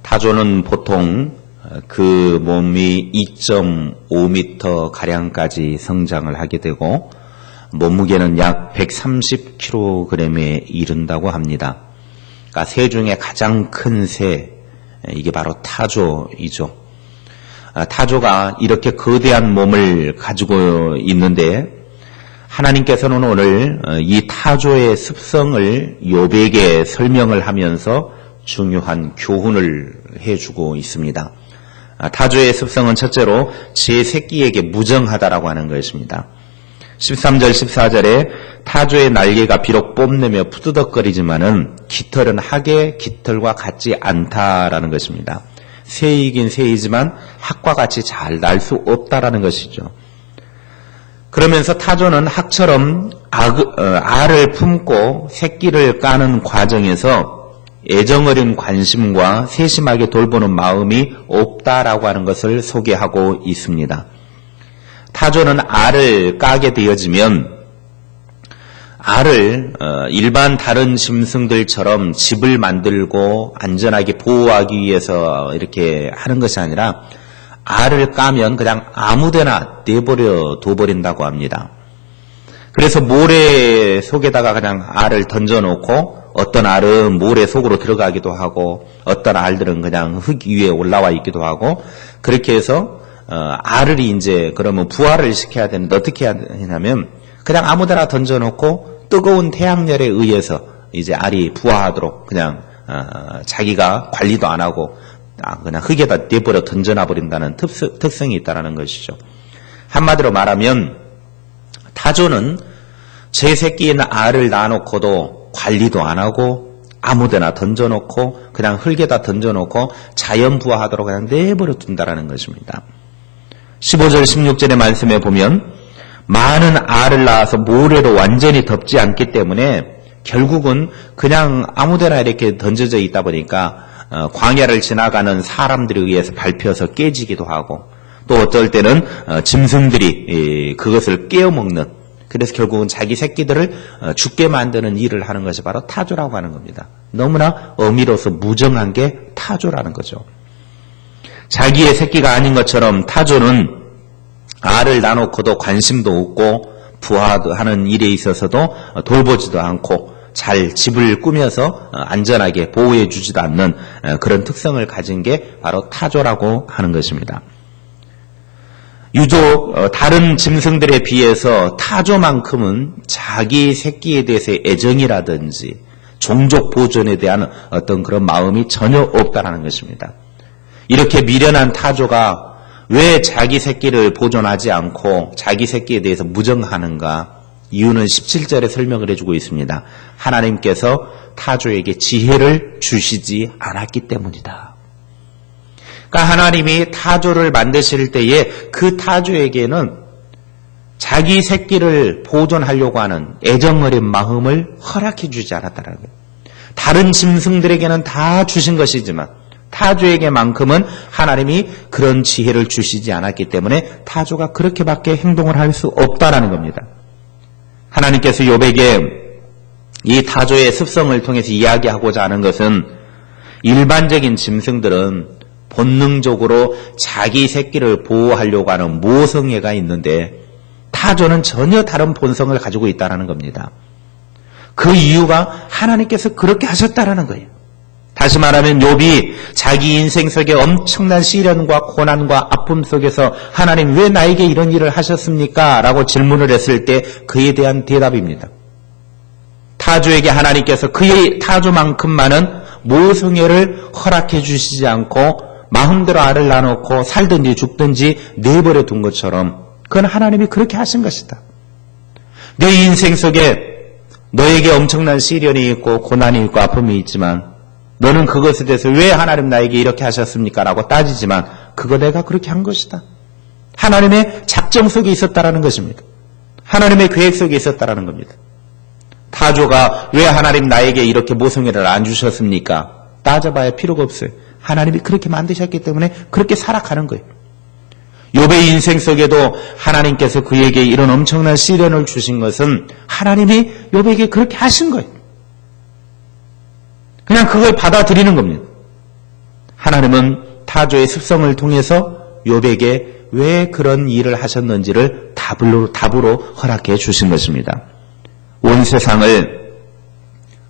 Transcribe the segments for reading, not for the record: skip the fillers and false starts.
타조는 보통 그 몸이 2.5m 가량까지 성장을 하게 되고 몸무게는 약 130kg에 이른다고 합니다. 그러니까 새 중에 가장 큰 새, 이게 바로 타조이죠. 타조가 이렇게 거대한 몸을 가지고 있는데 하나님께서는 오늘 이 타조의 습성을 욥에게 설명을 하면서 중요한 교훈을 해주고 있습니다. 타조의 습성은 첫째로 제 새끼에게 무정하다라고 하는 것입니다. 13절 14절에 타조의 날개가 비록 뽐내며 푸드덕거리지만은 깃털은 학의 깃털과 같지 않다라는 것입니다. 새이긴 새이지만 학과 같이 잘 날 수 없다라는 것이죠. 그러면서 타조는 학처럼 알을 품고 새끼를 까는 과정에서 애정어린 관심과 세심하게 돌보는 마음이 없다라고 하는 것을 소개하고 있습니다. 타조는 알을 까게 되어지면 알을 일반 다른 짐승들처럼 집을 만들고 안전하게 보호하기 위해서 이렇게 하는 것이 아니라 알을 까면 그냥 아무데나 내버려 둬버린다고 합니다. 그래서 모래 속에다가 그냥 알을 던져놓고 어떤 알은 모래 속으로 들어가기도 하고 어떤 알들은 그냥 흙 위에 올라와 있기도 하고 그렇게 해서 알을 이제 그러면 부화를 시켜야 되는데 어떻게 해야 되냐면 그냥 아무데나 던져놓고 뜨거운 태양열에 의해서 이제 알이 부화하도록 그냥 자기가 관리도 안 하고 그냥 흙에다 내버려 던져놔 버린다는 특성이 있다는 것이죠. 한마디로 말하면 타조는 제 새끼에는 알을 낳아놓고도 관리도 안 하고 아무데나 던져놓고 그냥 흙에다 던져놓고 자연 부화하도록 그냥 내버려 둔다라는 것입니다. 15절 16절의 말씀에 보면 많은 알을 낳아서 모래로 완전히 덮지 않기 때문에 결국은 그냥 아무데나 이렇게 던져져 있다 보니까 광야를 지나가는 사람들에 의해서 밟혀서 깨지기도 하고 또 어떨 때는 짐승들이 그것을 깨어먹는 그래서 결국은 자기 새끼들을 죽게 만드는 일을 하는 것이 바로 타조라고 하는 겁니다. 너무나 어미로서 무정한 게 타조라는 거죠. 자기의 새끼가 아닌 것처럼 타조는 알을 낳아놓고도 관심도 없고 부화하는 일에 있어서도 돌보지도 않고 잘 집을 꾸며서 안전하게 보호해 주지도 않는 그런 특성을 가진 게 바로 타조라고 하는 것입니다. 유독 다른 짐승들에 비해서 타조만큼은 자기 새끼에 대해서 애정이라든지 종족 보존에 대한 어떤 그런 마음이 전혀 없다는 것입니다. 이렇게 미련한 타조가 왜 자기 새끼를 보존하지 않고 자기 새끼에 대해서 무정하는가? 이유는 17절에 설명을 해주고 있습니다. 하나님께서 타조에게 지혜를 주시지 않았기 때문이다. 그러니까 하나님이 타조를 만드실 때에 그 타조에게는 자기 새끼를 보존하려고 하는 애정어린 마음을 허락해 주지 않았다는 거예요. 다른 짐승들에게는 다 주신 것이지만 타조에게만큼은 하나님이 그런 지혜를 주시지 않았기 때문에 타조가 그렇게밖에 행동을 할 수 없다라는 겁니다. 하나님께서 욥에게 이 타조의 습성을 통해서 이야기하고자 하는 것은 일반적인 짐승들은 본능적으로 자기 새끼를 보호하려고 하는 모성애가 있는데 타조는 전혀 다른 본성을 가지고 있다는 겁니다. 그 이유가 하나님께서 그렇게 하셨다라는 거예요. 다시 말하면 욥이 자기 인생 속에 엄청난 시련과 고난과 아픔 속에서 하나님 왜 나에게 이런 일을 하셨습니까? 라고 질문을 했을 때 그에 대한 대답입니다. 타조에게 하나님께서 그의 타조만큼 많은 모성애를 허락해 주시지 않고 마음대로 알을 낳아놓고 살든지 죽든지 내버려 둔 것처럼 그건 하나님이 그렇게 하신 것이다. 내 인생 속에 너에게 엄청난 시련이 있고 고난이 있고 아픔이 있지만 너는 그것에 대해서 왜 하나님 나에게 이렇게 하셨습니까? 라고 따지지만 그거 내가 그렇게 한 것이다. 하나님의 작정 속에 있었다라는 것입니다. 하나님의 계획 속에 있었다라는 겁니다. 타조가 왜 하나님 나에게 이렇게 모성애를 안 주셨습니까? 따져봐야 필요가 없어요. 하나님이 그렇게 만드셨기 때문에 그렇게 살아가는 거예요. 욥의 인생 속에도 하나님께서 그에게 이런 엄청난 시련을 주신 것은 하나님이 욥에게 그렇게 하신 거예요. 그냥 그걸 받아들이는 겁니다. 하나님은 타조의 습성을 통해서 욥에게 왜 그런 일을 하셨는지를 답으로 허락해 주신 것입니다. 온 세상을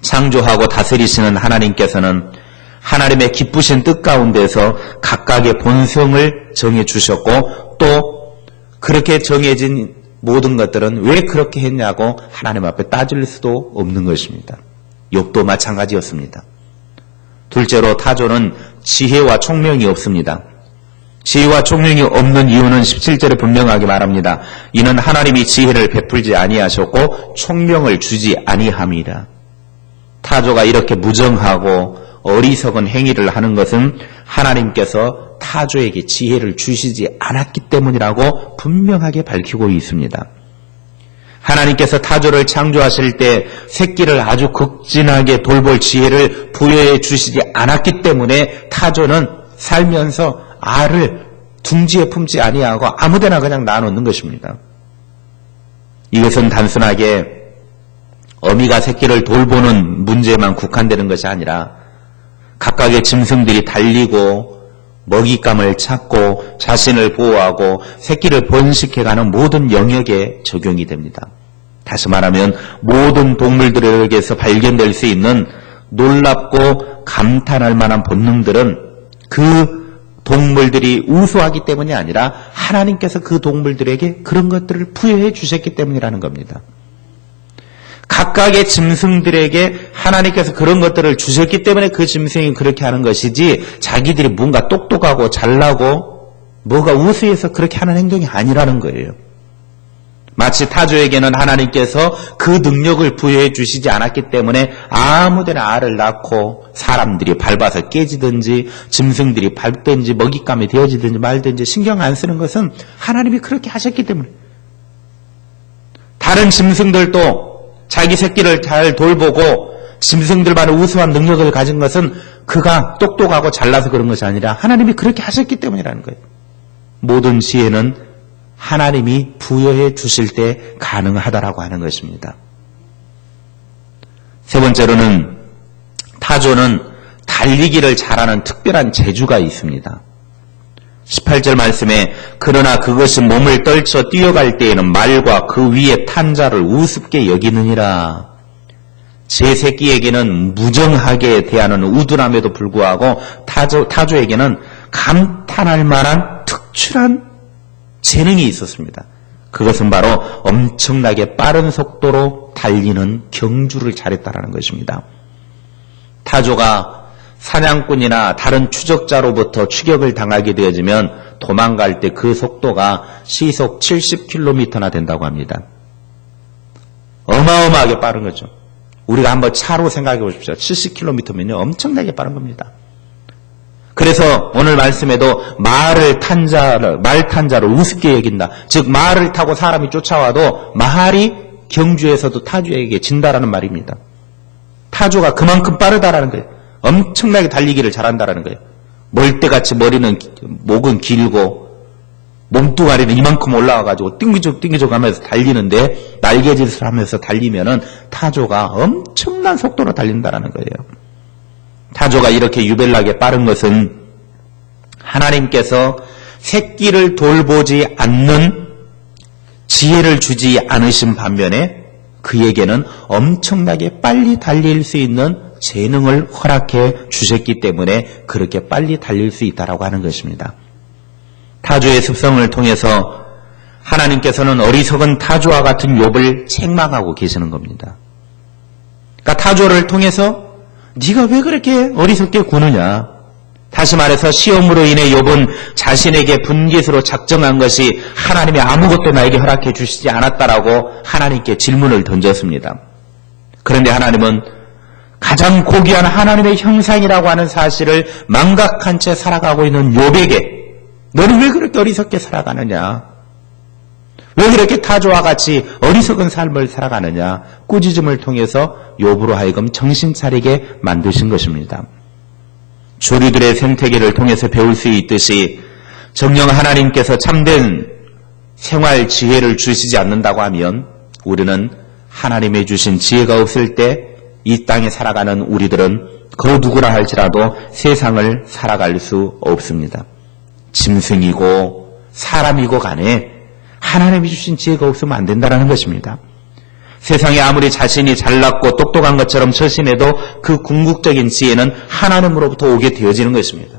창조하고 다스리시는 하나님께서는 하나님의 기쁘신 뜻 가운데서 각각의 본성을 정해 주셨고, 또 그렇게 정해진 모든 것들은 왜 그렇게 했냐고 하나님 앞에 따질 수도 없는 것입니다. 욥도 마찬가지였습니다. 둘째로 타조는 지혜와 총명이 없습니다. 지혜와 총명이 없는 이유는 17절에 분명하게 말합니다. 이는 하나님이 지혜를 베풀지 아니하셨고 총명을 주지 아니함이라. 타조가 이렇게 무정하고 어리석은 행위를 하는 것은 하나님께서 타조에게 지혜를 주시지 않았기 때문이라고 분명하게 밝히고 있습니다. 하나님께서 타조를 창조하실 때 새끼를 아주 극진하게 돌볼 지혜를 부여해 주시지 않았기 때문에 타조는 살면서 알을 둥지에 품지 아니하고 아무데나 그냥 놔놓는 것입니다. 이것은 단순하게 어미가 새끼를 돌보는 문제만 국한되는 것이 아니라 각각의 짐승들이 달리고 먹잇감을 찾고 자신을 보호하고 새끼를 번식해가는 모든 영역에 적용이 됩니다. 다시 말하면 모든 동물들에게서 발견될 수 있는 놀랍고 감탄할 만한 본능들은 그 동물들이 우수하기 때문이 아니라 하나님께서 그 동물들에게 그런 것들을 부여해 주셨기 때문이라는 겁니다. 각각의 짐승들에게 하나님께서 그런 것들을 주셨기 때문에 그 짐승이 그렇게 하는 것이지 자기들이 뭔가 똑똑하고 잘나고 뭐가 우수해서 그렇게 하는 행동이 아니라는 거예요. 마치 타조에게는 하나님께서 그 능력을 부여해 주시지 않았기 때문에 아무데나 알을 낳고 사람들이 밟아서 깨지든지 짐승들이 밟든지 먹잇감이 되어지든지 말든지 신경 안 쓰는 것은 하나님이 그렇게 하셨기 때문에. 다른 짐승들도 자기 새끼를 잘 돌보고 짐승들만의 우수한 능력을 가진 것은 그가 똑똑하고 잘나서 그런 것이 아니라 하나님이 그렇게 하셨기 때문이라는 거예요. 모든 지혜는 하나님이 부여해 주실 때 가능하다라고 하는 것입니다. 세 번째로는 타조는 달리기를 잘하는 특별한 재주가 있습니다. 18절 말씀에 그러나 그것이 몸을 떨쳐 뛰어갈 때에는 말과 그 위에 탄 자를 우습게 여기느니라. 제 새끼에게는 무정하게 대하는 우둔함에도 불구하고 타조에게는 감탄할 만한 특출한 재능이 있었습니다. 그것은 바로 엄청나게 빠른 속도로 달리는 경주를 잘했다라는 것입니다. 타조가 사냥꾼이나 다른 추적자로부터 추격을 당하게 되어지면 도망갈 때 그 속도가 시속 70km나 된다고 합니다. 어마어마하게 빠른 거죠. 우리가 한번 차로 생각해 보십시오. 70km면요 엄청나게 빠른 겁니다. 그래서 오늘 말씀에도 말 탄 자를 우습게 여긴다. 즉 말을 타고 사람이 쫓아와도 말이 경주에서도 타조에게 진다라는 말입니다. 타조가 그만큼 빠르다라는 거예요. 엄청나게 달리기를 잘한다라는 거예요. 멀대같이 목은 길고 몸뚱아리는 이만큼 올라와가지고 띵기적 하면서 달리는데 날개짓을 하면서 달리면은 타조가 엄청난 속도로 달린다라는 거예요. 타조가 이렇게 유별나게 빠른 것은 하나님께서 새끼를 돌보지 않는 지혜를 주지 않으신 반면에 그에게는 엄청나게 빨리 달릴 수 있는 재능을 허락해 주셨기 때문에 그렇게 빨리 달릴 수 있다라고 하는 것입니다. 타조의 습성을 통해서 하나님께서는 어리석은 타조와 같은 욥을 책망하고 계시는 겁니다. 그러니까 타조를 통해서 네가 왜 그렇게 어리석게 구느냐. 다시 말해서 시험으로 인해 욥은 자신에게 분깃으로 작정한 것이 하나님이 아무것도 나에게 허락해 주시지 않았다라고 하나님께 질문을 던졌습니다. 그런데 하나님은 가장 고귀한 하나님의 형상이라고 하는 사실을 망각한 채 살아가고 있는 욥에게 너는 왜 그렇게 어리석게 살아가느냐? 왜 그렇게 타조와 같이 어리석은 삶을 살아가느냐? 꾸짖음을 통해서 욥으로 하여금 정신 차리게 만드신 것입니다. 조류들의 생태계를 통해서 배울 수 있듯이 정녕 하나님께서 참된 생활 지혜를 주시지 않는다고 하면 우리는 하나님의 주신 지혜가 없을 때 이 땅에 살아가는 우리들은 그 누구라 할지라도 세상을 살아갈 수 없습니다. 짐승이고 사람이고 간에 하나님이 주신 지혜가 없으면 안 된다는 것입니다. 세상에 아무리 자신이 잘났고 똑똑한 것처럼 처신해도 그 궁극적인 지혜는 하나님으로부터 오게 되어지는 것입니다.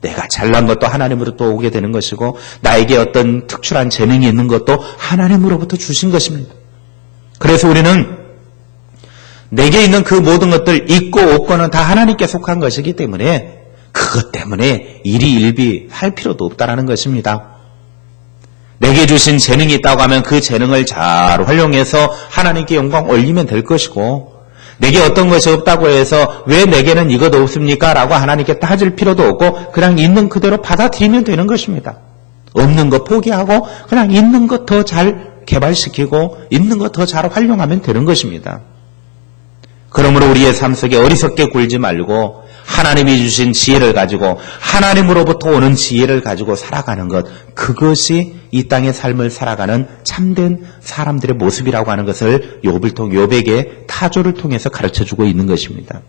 내가 잘난 것도 하나님으로부터 오게 되는 것이고 나에게 어떤 특출한 재능이 있는 것도 하나님으로부터 주신 것입니다. 그래서 우리는 내게 있는 그 모든 것들 있고 없고는 다 하나님께 속한 것이기 때문에 그것 때문에 일희일비할 필요도 없다는 것입니다. 내게 주신 재능이 있다고 하면 그 재능을 잘 활용해서 하나님께 영광 올리면 될 것이고 내게 어떤 것이 없다고 해서 왜 내게는 이것 없습니까? 라고 하나님께 따질 필요도 없고 그냥 있는 그대로 받아들이면 되는 것입니다. 없는 것 포기하고 그냥 있는 것 더 잘 개발시키고 있는 것 더 잘 활용하면 되는 것입니다. 그러므로 우리의 삶 속에 어리석게 굴지 말고 하나님이 주신 지혜를 가지고 하나님으로부터 오는 지혜를 가지고 살아가는 것, 그것이 이 땅의 삶을 살아가는 참된 사람들의 모습이라고 하는 것을 욥에게 타조를 통해서 가르쳐주고 있는 것입니다.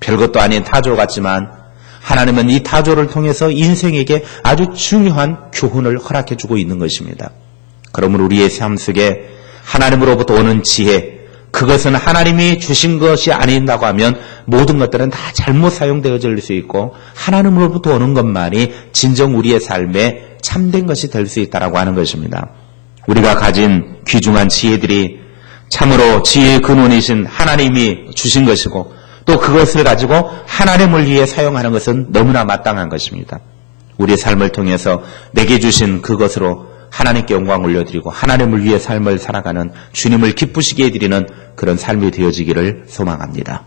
별것도 아닌 타조 같지만 하나님은 이 타조를 통해서 인생에게 아주 중요한 교훈을 허락해주고 있는 것입니다. 그러므로 우리의 삶 속에 하나님으로부터 오는 지혜, 그것은 하나님이 주신 것이 아닌다고 하면 모든 것들은 다 잘못 사용되어질 수 있고 하나님으로부터 오는 것만이 진정 우리의 삶에 참된 것이 될 수 있다고 하는 것입니다. 우리가 가진 귀중한 지혜들이 참으로 지혜의 근원이신 하나님이 주신 것이고 또 그것을 가지고 하나님을 위해 사용하는 것은 너무나 마땅한 것입니다. 우리의 삶을 통해서 내게 주신 그것으로 하나님께 영광 올려드리고 하나님을 위해 삶을 살아가는 주님을 기쁘시게 해드리는 그런 삶이 되어지기를 소망합니다.